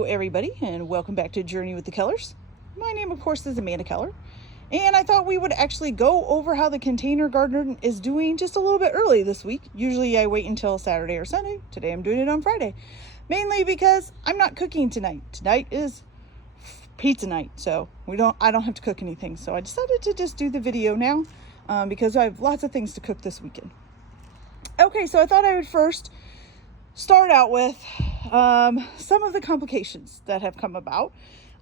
Hello everybody, and welcome back to Journey with the Kellers. My name of course is Amanda Keller, and I thought we would actually go over how the container garden is doing just a little bit early this week. Usually I wait until Saturday or Sunday. Today I'm doing it on Friday, mainly because I'm not cooking tonight. Tonight is pizza night, so I don't have to cook anything. So I decided to just do the video now because I have lots of things to cook this weekend. Okay, so I thought I would first start out with some of the complications that have come about,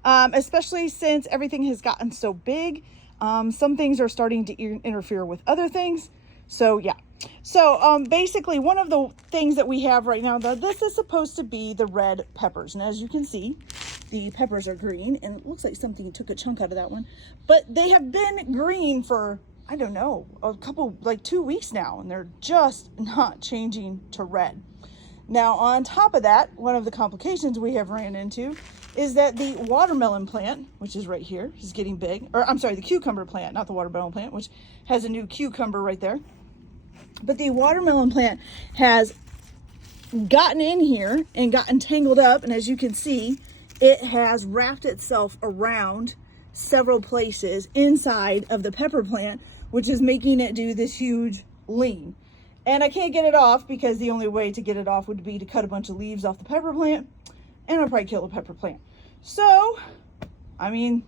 especially since everything has gotten so big. Some things are starting to interfere with other things. So yeah. So basically one of the things that we have right now, this is supposed to be the red peppers. And as you can see, the peppers are green, and it looks like something took a chunk out of that one. But they have been green for, I don't know, like 2 weeks now, and they're just not changing to red. Now, on top of that, one of the complications we have ran into is that the watermelon plant, which is right here, is getting big. Or I'm sorry, the cucumber plant, not the watermelon plant, which has a new cucumber right there. But the watermelon plant has gotten in here and gotten tangled up. And as you can see, it has wrapped itself around several places inside of the pepper plant, which is making it do this huge lean. And I can't get it off because the only way to get it off would be to cut a bunch of leaves off the pepper plant, and I'll probably kill the pepper plant. So, I mean,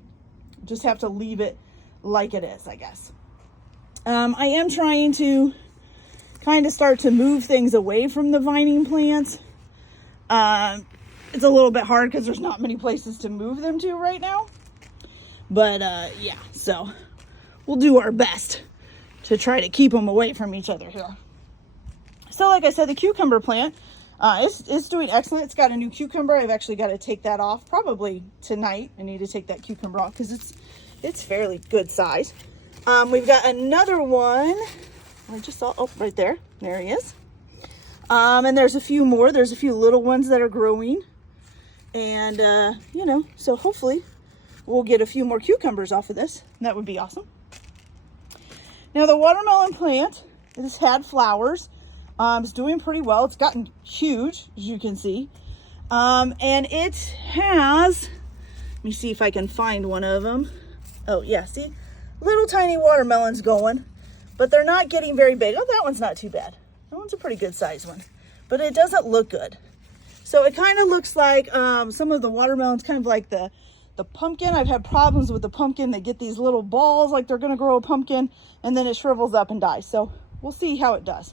just have to leave it like it is, I guess. I am trying to kind of start to move things away from the vining plants. It's a little bit hard because there's not many places to move them to right now. But yeah, so we'll do our best to try to keep them away from each other here. So like I said, the cucumber plant, it's doing excellent. It's got a new cucumber. I've actually got to take that off probably tonight. I need to take that cucumber off because it's fairly good size. We've got another one. I just saw, oh, right there. There he is. And there's a few more. There's a few little ones that are growing. And, you know, so hopefully we'll get a few more cucumbers off of this. That would be awesome. Now the watermelon plant, it has had flowers. It's doing pretty well. It's gotten huge, as you can see. And it has, let me see if I can find one of them. Oh yeah, see, little tiny watermelons going, but they're not getting very big. Oh, that one's not too bad. That one's a pretty good size one, but it doesn't look good. So it kind of looks like some of the watermelons, kind of like the pumpkin. I've had problems with the pumpkin. They get these little balls like they're going to grow a pumpkin, and then it shrivels up and dies. So we'll see how it does.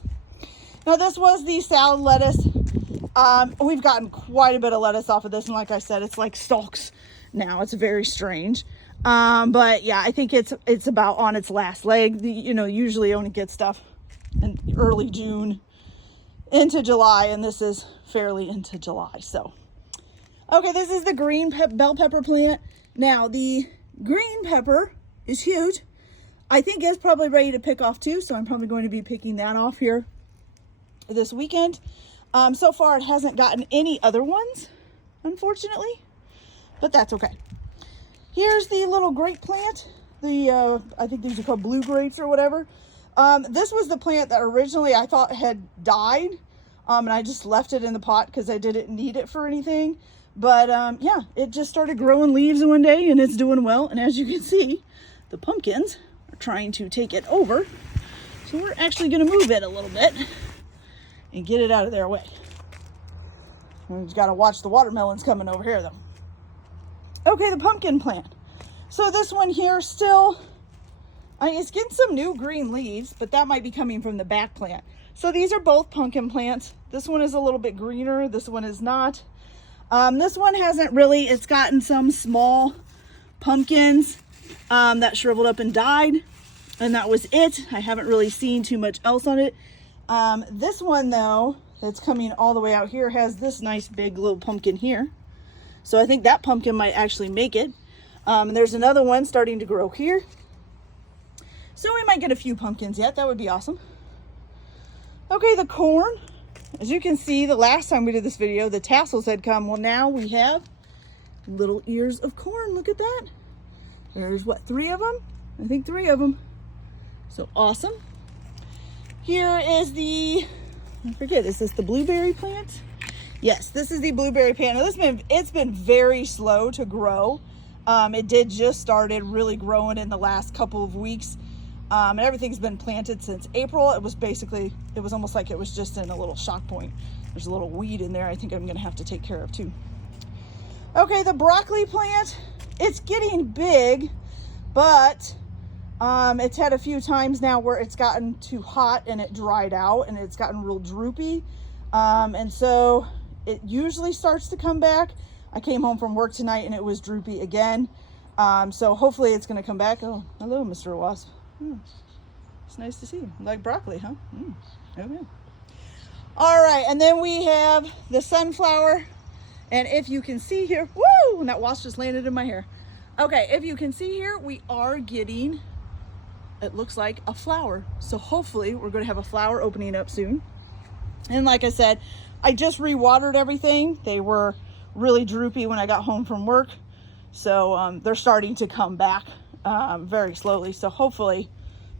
Now this was the salad lettuce. We've gotten quite a bit of lettuce off of this, and like I said, it's like stalks now. It's very strange. But yeah, I think it's about on its last leg. You know, usually only get stuff in early June into July, and this is fairly into July. So okay, this is the green bell pepper plant. Now the green pepper is huge. I think it's probably ready to pick off too, so I'm probably going to be picking that off here this weekend. So far it hasn't gotten any other ones, unfortunately, but that's okay. Here's the little grape plant. I think these are called blue grapes or whatever. This was the plant that originally I thought had died, and I just left it in the pot because I didn't need it for anything. But yeah, it just started growing leaves one day, and it's doing well. And as you can see, the pumpkins are trying to take it over. So we're actually going to move it a little bit and get it out of their way. We've got to watch the watermelons coming over here though. Okay, the pumpkin plant. So this one here still, it's getting some new green leaves, but that might be coming from the back plant. So these are both pumpkin plants. This one is a little bit greener. This one is not. This one hasn't really, it's gotten some small pumpkins that shriveled up and died, and that was it. I haven't really seen too much else on it. This one though, that's coming all the way out here, has this nice big little pumpkin here. So I think that pumpkin might actually make it. There's another one starting to grow here. So we might get a few pumpkins yet. That would be awesome. Okay, the corn. As you can see, the last time we did this video, the tassels had come. Well, now we have little ears of corn. Look at that. There's what, 3 of them? I think 3 of them. So awesome. Here is the, I forget, is this the blueberry plant? Yes, this is the blueberry plant. Now, it's been very slow to grow. It did just started really growing in the last couple of weeks. And everything's been planted since April. It was almost like it was just in a little shock point. There's a little weed in there I think I'm gonna have to take care of too. Okay, the broccoli plant, it's getting big, but it's had a few times now where it's gotten too hot and it dried out and it's gotten real droopy. And so it usually starts to come back. I came home from work tonight and it was droopy again. So hopefully it's gonna come back. Oh, hello, Mr. Wasp. It's nice to see you. Like broccoli, huh? Okay. All right, and then we have the sunflower. And if you can see here, woo, and that wasp just landed in my hair. Okay, if you can see here, we are getting, it looks like a flower. So hopefully we're gonna have a flower opening up soon. And like I said, I just re-watered everything. They were really droopy when I got home from work. So they're starting to come back very slowly. So hopefully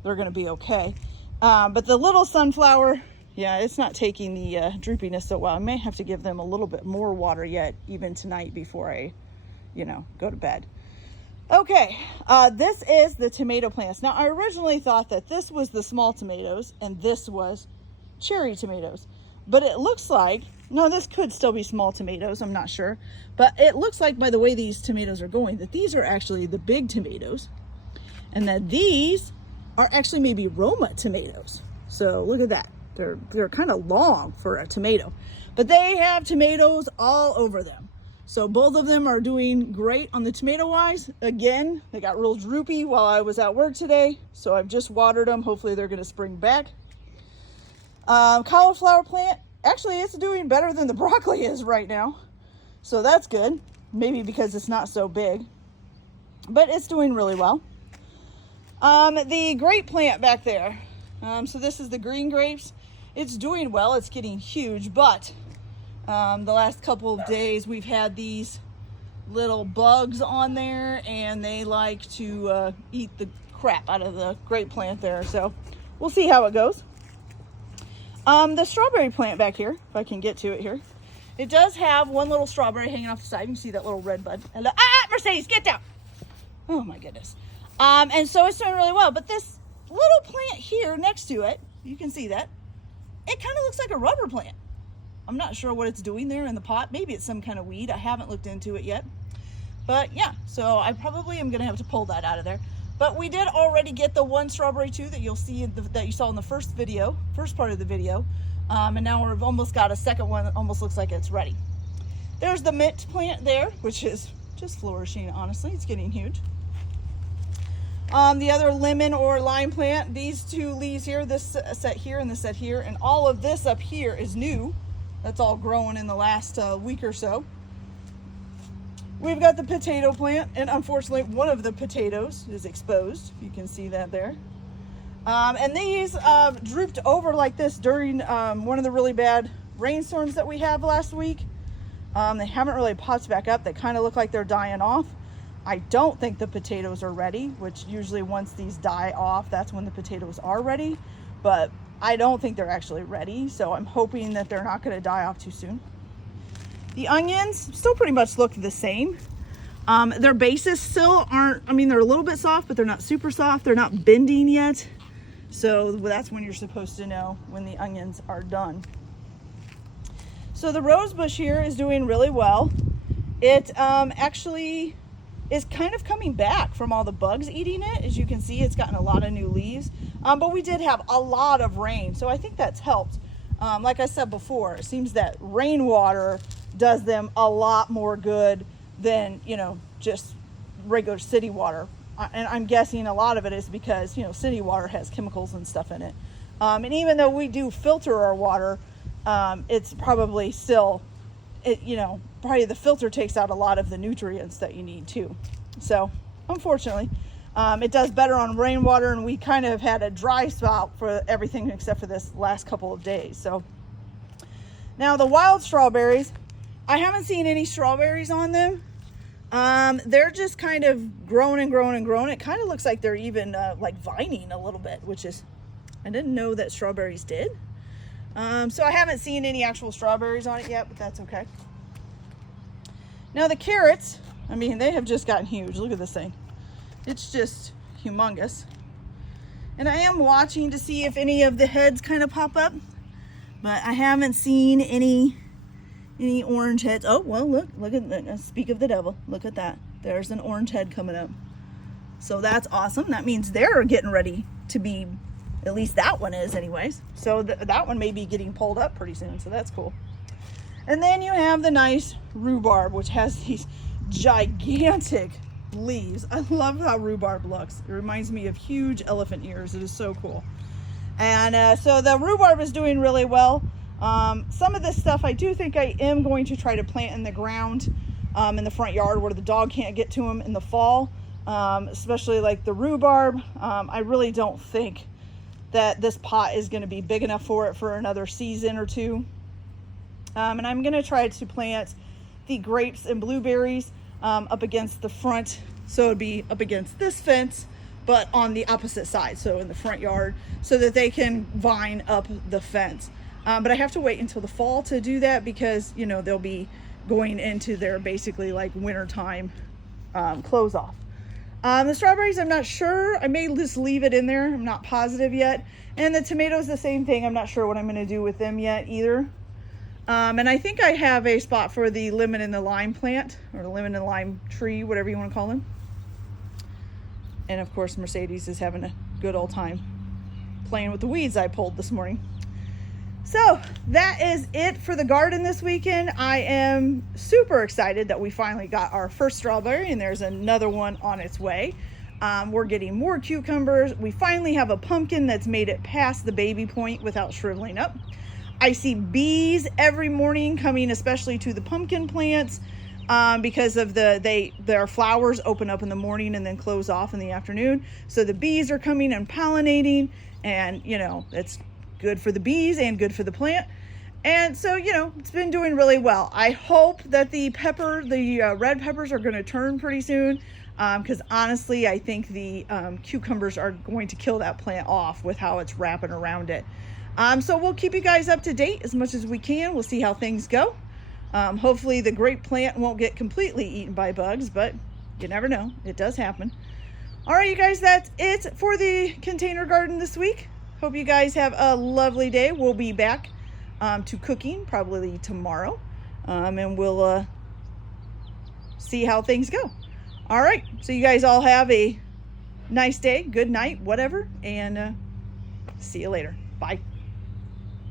they're gonna be okay. But the little sunflower, yeah, it's not taking the droopiness so well. I may have to give them a little bit more water yet, even tonight before I, go to bed. Okay, this is the tomato plants. Now, I originally thought that this was the small tomatoes and this was cherry tomatoes. But it looks like, no, this could still be small tomatoes, I'm not sure. But it looks like by the way these tomatoes are going, that these are actually the big tomatoes. And that these are actually maybe Roma tomatoes. So look at that. They're kind of long for a tomato, but they have tomatoes all over them. So both of them are doing great on the tomato wise. Again, they got real droopy while I was at work today. So I've just watered them. Hopefully they're going to spring back. Cauliflower plant, actually it's doing better than the broccoli is right now. So that's good. Maybe because it's not so big, but it's doing really well. The grape plant back there. So this is the green grapes. It's doing well, it's getting huge, but the last couple of days we've had these little bugs on there and they like to eat the crap out of the grape plant there. So we'll see how it goes. The strawberry plant back here, if I can get to it here. It does have one little strawberry hanging off the side. You can see that little red bud. Hello. Mercedes, get down. Oh my goodness. And so it's doing really well, but this little plant here next to it, you can see that, it kind of looks like a rubber plant. I'm not sure what it's doing there in the pot. Maybe it's some kind of weed. I haven't looked into it yet. But yeah, so I probably am going to have to pull that out of there. But we did already get the one strawberry too that you'll see that you saw in the first part of the video. And now we've almost got a second one that almost looks like it's ready. There's the mint plant there, which is just flourishing, honestly. It's getting huge. The other lemon or lime plant, these two leaves here, this set here and this set here, and all of this up here is new. That's all growing in the last week or so. We've got the potato plant, and unfortunately one of the potatoes is exposed. You can see that there. And these drooped over like this during one of the really bad rainstorms that we had last week. They haven't really popped back up. They kind of look like they're dying off. I don't think the potatoes are ready, which usually once these die off, that's when the potatoes are ready. But I don't think they're actually ready, so I'm hoping that they're not going to die off too soon. The onions still pretty much look the same. Their bases still aren't, they're a little bit soft, but they're not super soft. They're not bending yet. So that's when you're supposed to know when the onions are done. So the rose bush here is doing really well. It actually is kind of coming back from all the bugs eating it. As you can see, it's gotten a lot of new leaves. But we did have a lot of rain, so I think that's helped. Like I said before, it seems that rainwater does them a lot more good than, just regular city water. And I'm guessing a lot of it is because, city water has chemicals and stuff in it. And even though we do filter our water, it's probably still, probably the filter takes out a lot of the nutrients that you need too. So unfortunately, it does better on rainwater, and we kind of had a dry spot for everything except for this last couple of days. So now the wild strawberries, I haven't seen any strawberries on them. They're just kind of growing and growing and growing. It kind of looks like they're even like vining a little bit, which is, I didn't know that strawberries did. So I haven't seen any actual strawberries on it yet, but that's okay. Now the carrots, I mean, they have just gotten huge. Look at this thing. It's just humongous. And I am watching to see if any of the heads kind of pop up, but I haven't seen any orange heads. Oh, well, look at that. Speak of the devil. Look at that. There's an orange head coming up. So that's awesome. That means they're getting ready to be, at least that one is anyways. So that one may be getting pulled up pretty soon. So that's cool. And then you have the nice rhubarb, which has these gigantic leaves. I love how rhubarb looks. It reminds me of huge elephant ears. It is so cool. And so the rhubarb is doing really well. Some of this stuff I do think I am going to try to plant in the ground in the front yard where the dog can't get to them in the fall, especially like the rhubarb. I really don't think that this pot is going to be big enough for it for another season or two. And I'm going to try to plant the grapes and blueberries up against the front, so it'd be up against this fence but on the opposite side, so in the front yard, so that they can vine up the fence. But I have to wait until the fall to do that because, you know, they'll be going into their basically like wintertime close off. The strawberries, I'm not sure. I may just leave it in there. I'm not positive yet. And the tomatoes, the same thing. I'm not sure what I'm going to do with them yet either. And I think I have a spot for the lemon and the lime plant, or the lemon and lime tree, whatever you want to call them. And of course, Mercedes is having a good old time playing with the weeds I pulled this morning. So that is it for the garden this weekend. I am super excited that we finally got our first strawberry, and there's another one on its way. We're getting more cucumbers. We finally have a pumpkin that's made it past the baby point without shriveling up. I see bees every morning coming, especially to the pumpkin plants, because of their flowers open up in the morning and then close off in the afternoon. So the bees are coming and pollinating, and you know, it's good for the bees and good for the plant. And so, you know, it's been doing really well. I hope that the red peppers are going to turn pretty soon, because honestly, I think the cucumbers are going to kill that plant off with how it's wrapping around it. So we'll keep you guys up to date as much as we can. We'll see how things go. Hopefully the grape plant won't get completely eaten by bugs, but you never know. It does happen. All right, you guys, that's it for the container garden this week. Hope you guys have a lovely day. We'll be back to cooking probably tomorrow, and we'll see how things go. All right, so you guys all have a nice day, good night, whatever, and see you later. Bye.